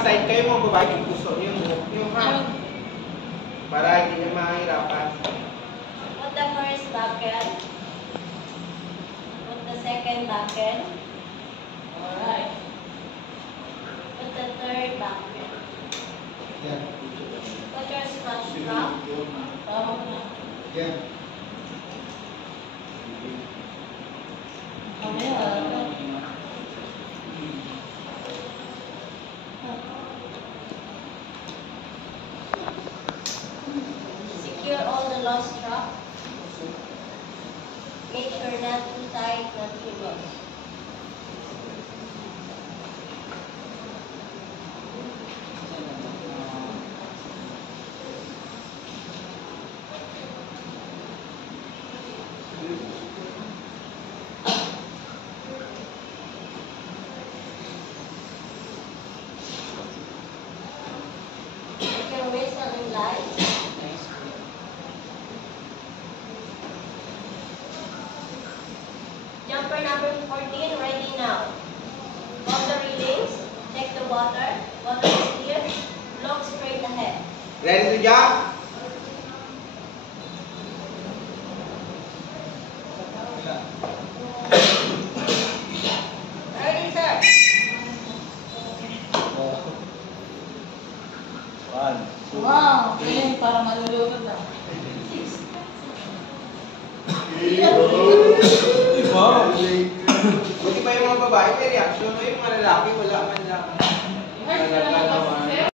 side kayo mga babae kung gusto niyo yung ha. Para hindi nyo mahirapan. Put the first bucket. Put the second bucket. Alright. Put the third bucket. Yeah. Put your scotch block. Yeah. Secure all the lost strap. Make sure not too tight, not too loose. Make your whistle in light. Jumper number 14, ready now. Hold the readings, check the water is clear, look straight ahead. Ready to jump? Ready, sir. Wow, galing, para malulunod na. Buti pa yung mga babae may reaction, no? Yung mga lalaki wala man lang. Heart ka lang.